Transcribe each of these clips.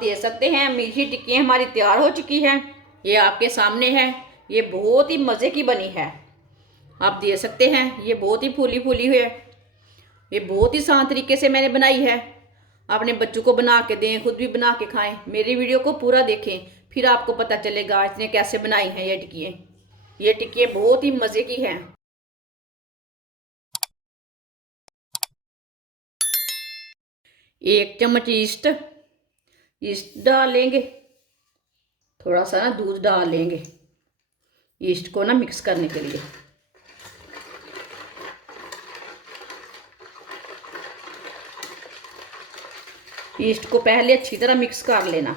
देख सकते हैं मीठी टिक्कियाँ हमारी तैयार हो चुकी हैं। ये आपके सामने है। ये बहुत ही मज़े की बनी है। आप देख सकते हैं ये बहुत ही फूली फूली हुई है। ये बहुत ही आसान तरीके से मैंने बनाई है। अपने बच्चों को बना के दें, खुद भी बना के खाएं। मेरी वीडियो को पूरा देखें, फिर आपको पता चलेगा इसने कैसे बनाई हैं ये टिक्कियाँ। ये टिक्कियाँ बहुत ही मज़े की हैं। 1 चम्मच ईस्ट डालेंगे। थोड़ा सा ना दूध डाल लेंगे ईस्ट को ना मिक्स करने के लिए। ईस्ट को पहले अच्छी तरह मिक्स कर लेना।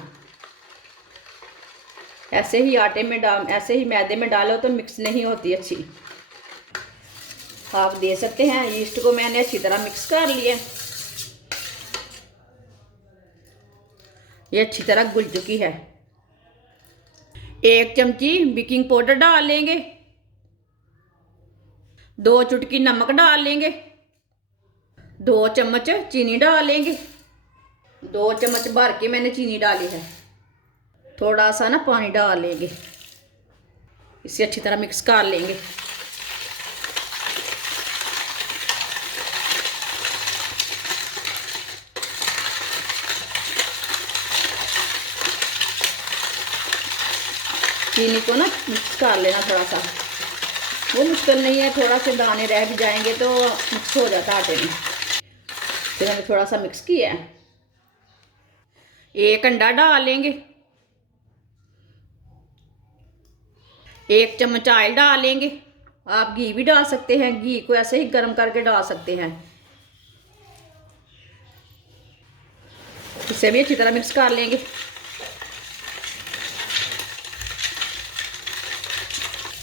ऐसे ही ऐसे ही मैदे में डालो तो मिक्स नहीं होती अच्छी। आप दे सकते हैं ईस्ट को मैंने अच्छी तरह मिक्स कर लिया। ये अच्छी तरह घुल चुकी है। 1 चमची बेकिंग पाउडर डाल लेंगे। 2 चुटकी नमक डाल लेंगे। 2 चम्मच चीनी डाल लेंगे। 2 चम्मच भर के मैंने चीनी डाली है। थोड़ा सा ना पानी डाल लेंगे। इसे अच्छी तरह मिक्स कर लेंगे। चीनी को ना मिक्स कर लेना थोड़ा सा। वो मुश्किल नहीं है, थोड़ा से दाने रह भी जाएंगे तो मिक्स हो जाता आटे में। फिर हमने थोड़ा सा मिक्स किया है। 1 अंडा डाल लेंगे। 1 चम्मच ऑयल डाल लेंगे। आप घी भी डाल सकते हैं, घी को ऐसे ही गर्म करके डाल सकते हैं। इसे भी अच्छी तरह मिक्स कर लेंगे।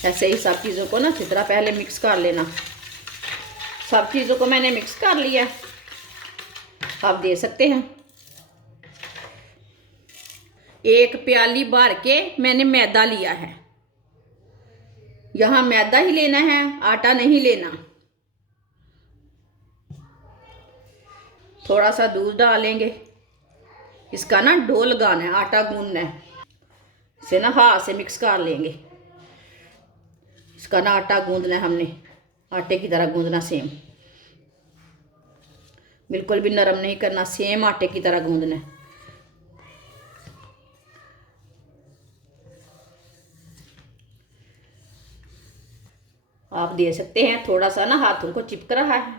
ऐसे ही सब चीज़ों को ना अच्छी तरह पहले मिक्स कर लेना। सब चीज़ों को मैंने मिक्स कर लिया। आप दे सकते हैं 1 प्याली भर के मैंने मैदा लिया है। यहाँ मैदा ही लेना है, आटा नहीं लेना। थोड़ा सा दूध डालेंगे। इसका ना डो लगाना है, आटा गूंदना है। इसे ना हाथ से मिक्स कर लेंगे। इसका ना आटा गूंदना है हमने, आटे की तरह गूंदना। सेम, बिल्कुल भी नरम नहीं करना, सेम आटे की तरह गूंदना है। आप दे सकते हैं थोड़ा सा ना हाथों को चिपक रहा है।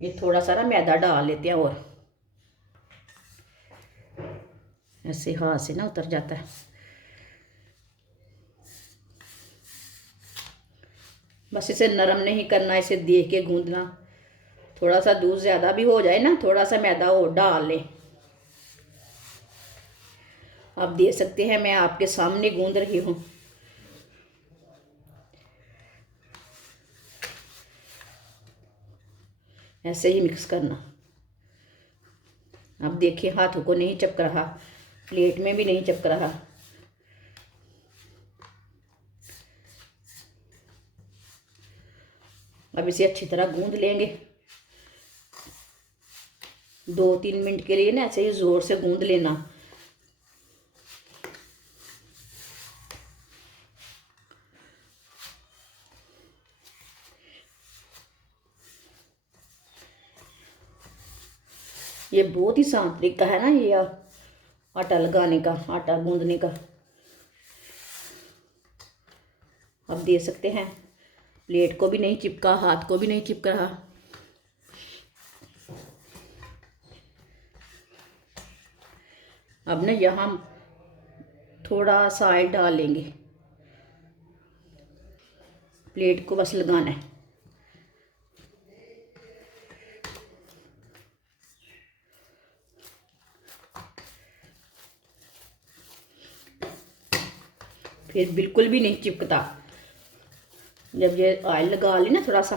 ये थोड़ा सा ना मैदा डाल लेते हैं और ऐसे हाथ से ना उतर जाता है। बस इसे नरम नहीं करना, इसे देख के गूंदना। थोड़ा सा दूध ज़्यादा भी हो जाए ना, थोड़ा सा मैदा और डाल लें। आप दे सकते हैं मैं आपके सामने गूंद रही हूँ। ऐसे ही मिक्स करना। आप देखिए हाथों को नहीं चिपक रहा, प्लेट में भी नहीं चिपक रहा। अब इसे अच्छी तरह गूंद लेंगे। 2-3 मिनट के लिए ना ऐसे ही ज़ोर से गूंद लेना। ये बहुत ही आसान तरीका है ना ये आटा लगाने का, आटा गूंदने का। आप दे सकते हैं प्लेट को भी नहीं चिपका, हाथ को भी नहीं चिपक रहा। अब ना यहाँ थोड़ा सा ऑयल डाल लेंगे। प्लेट को बस लगाना है। फिर बिल्कुल भी नहीं चिपकता। जब ये ऑयल लगा ली ना थोड़ा सा,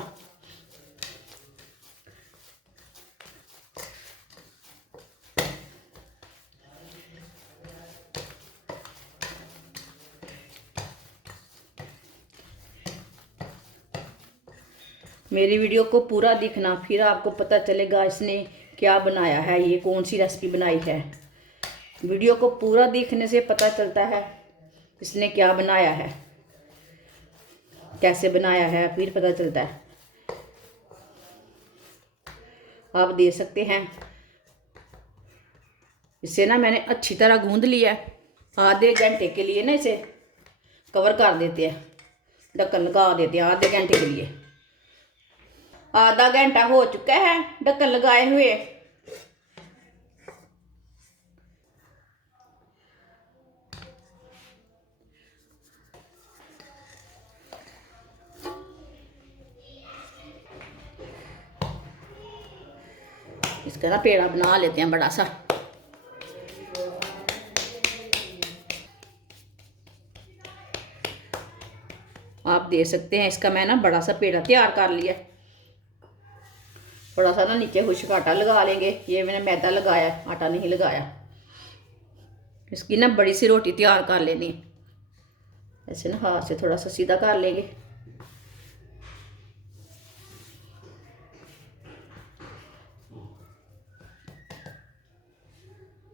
मेरी वीडियो को पूरा देखना, फिर आपको पता चलेगा इसने क्या बनाया है, ये कौन सी रेसिपी बनाई है। वीडियो को पूरा देखने से पता चलता है इसने क्या बनाया है, कैसे बनाया है, फिर पता चलता है। आप देख सकते हैं इसे ना मैंने अच्छी तरह गूंद लिया है। आधे घंटे के लिए ना इसे कवर कर देते हैं, ढक्कन लगा देते हैं आधे घंटे के लिए। आधा घंटा हो चुका है ढक्कन लगाए हुए। इसका ना पेड़ा बना लेते हैं बड़ा सा। आप देख सकते हैं इसका मैं ना बड़ा सा पेड़ा तैयार कर लिया। थोड़ा सा ना नीचे खुश्क आटा लगा लेंगे। ये मैंने मैदा लगाया, आटा नहीं लगाया। इसकी ना बड़ी सी रोटी तैयार कर लेनी। ऐसे ना हाथ से थोड़ा सा सीधा कर लेंगे।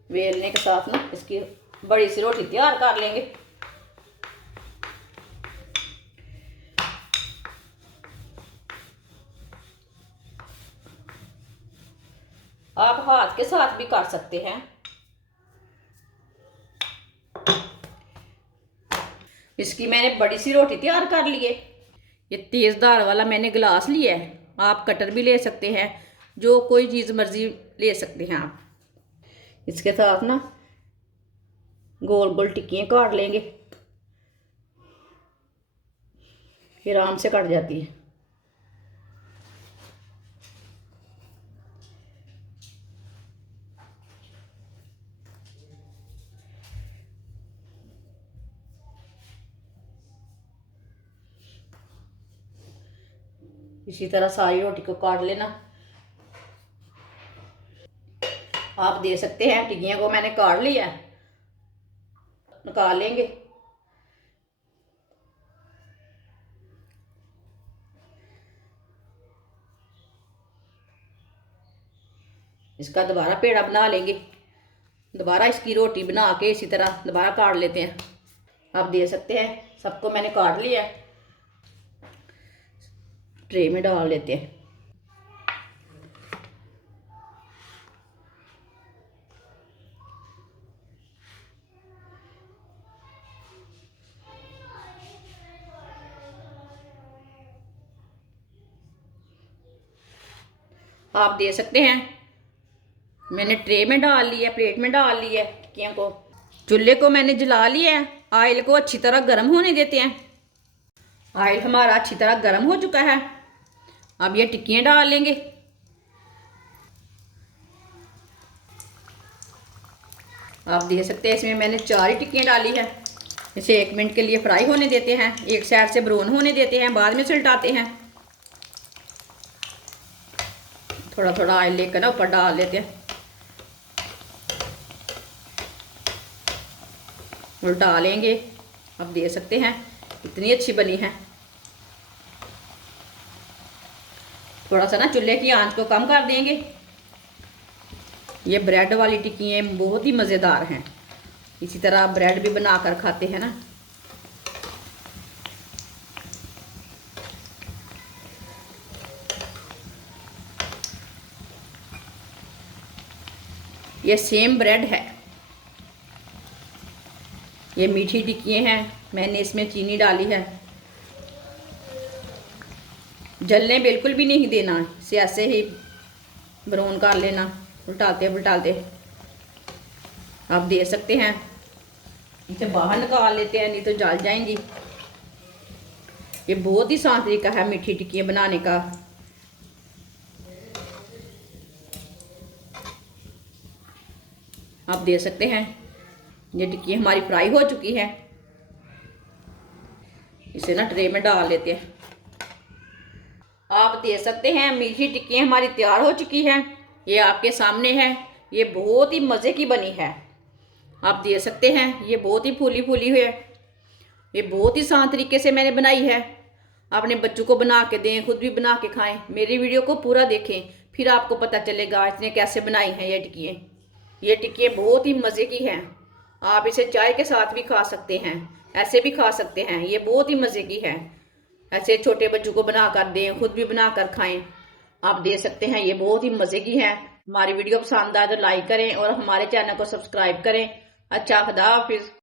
बेलने के साथ ना इसकी बड़ी सी रोटी तैयार कर लेंगे। आप हाथ के साथ भी कर सकते हैं। इसकी मैंने बड़ी सी रोटी तैयार कर ली है। ये तेज़ धार वाला मैंने गिलास लिया है। आप कटर भी ले सकते हैं, जो कोई चीज़ मर्जी ले सकते हैं आप। इसके साथ ना गोल गोल टिक्कियाँ काट लेंगे, फिर आराम से कट जाती है। इसी तरह सारी रोटी को काट लेना। आप दे सकते हैं टिक्कियों को मैंने काट लिया, निकाल लेंगे। इसका दोबारा पेड़ा बना लेंगे। दोबारा इसकी रोटी बना के इसी तरह दोबारा काट लेते हैं। आप दे सकते हैं सबको मैंने काट लिया। ट्रे में डाल लेते हैं। आप दे सकते हैं मैंने ट्रे में डाल लिया, प्लेट में डाल लिया टिक्कियों को। चूल्हे को मैंने जला लिया है। ऑयल को अच्छी तरह गर्म होने देते हैं। ऑयल हमारा अच्छी तरह गर्म हो चुका है। अब ये टिक्कियाँ डाल लेंगे। आप देख सकते हैं इसमें मैंने 4 ही टिक्कियाँ डाली है। इसे 1 मिनट के लिए फ्राई होने देते हैं। एक साइड से ब्राउन होने देते हैं, बाद में उलटाते हैं। थोड़ा थोड़ा ऑयल लेकर ना ऊपर डाल देते हैं, उल्टा लेंगे। आप देख सकते हैं इतनी अच्छी बनी है। थोड़ा सा ना चूल्हे की आंच को कम कर देंगे। ये ब्रेड वाली टिक्कियाँ बहुत ही मज़ेदार हैं। इसी तरह आप ब्रेड भी बनाकर खाते हैं ना। ये सेम ब्रेड है। ये मीठी टिक्कियाँ हैं, मैंने इसमें चीनी डाली है। जलने बिल्कुल भी नहीं देना, इसे ऐसे ही ब्राउन कर लेना, उल्टाते उल्टाते। आप दे सकते हैं इसे बाहर निकाल लेते हैं, नहीं तो जल जाएंगी। ये बहुत ही आसान तरीका है मीठी टिक्कियाँ बनाने का। आप दे सकते हैं ये टिक्की हमारी फ्राई हो चुकी है। इसे ना ट्रे में डाल लेते हैं। आप दे सकते हैं मीठी टिक्की हमारी तैयार हो चुकी है। ये आपके सामने है। ये बहुत ही मज़े की बनी है। आप दे सकते हैं ये बहुत ही फूली फूली हुई है। ये बहुत ही आसान तरीके से मैंने बनाई है। अपने बच्चों को बना के दें, खुद भी बना के खाएं। मेरी वीडियो को पूरा देखें। फिर आपको पता चलेगा इसने कैसे बनाई हैं ये टिक्कियाँ। ये टिक्कियाँ बहुत ही मज़े की हैं। आप इसे चाय के साथ भी खा सकते हैं, ऐसे भी खा सकते हैं। ये बहुत ही मज़े की है। ऐसे छोटे बच्चों को बना कर दें, खुद भी बना कर खाएं, आप दे सकते हैं। ये बहुत ही मज़े की है। हमारी वीडियो पसंद आए तो लाइक करें और हमारे चैनल को सब्सक्राइब करें। अच्छा, खुदा हाफिज।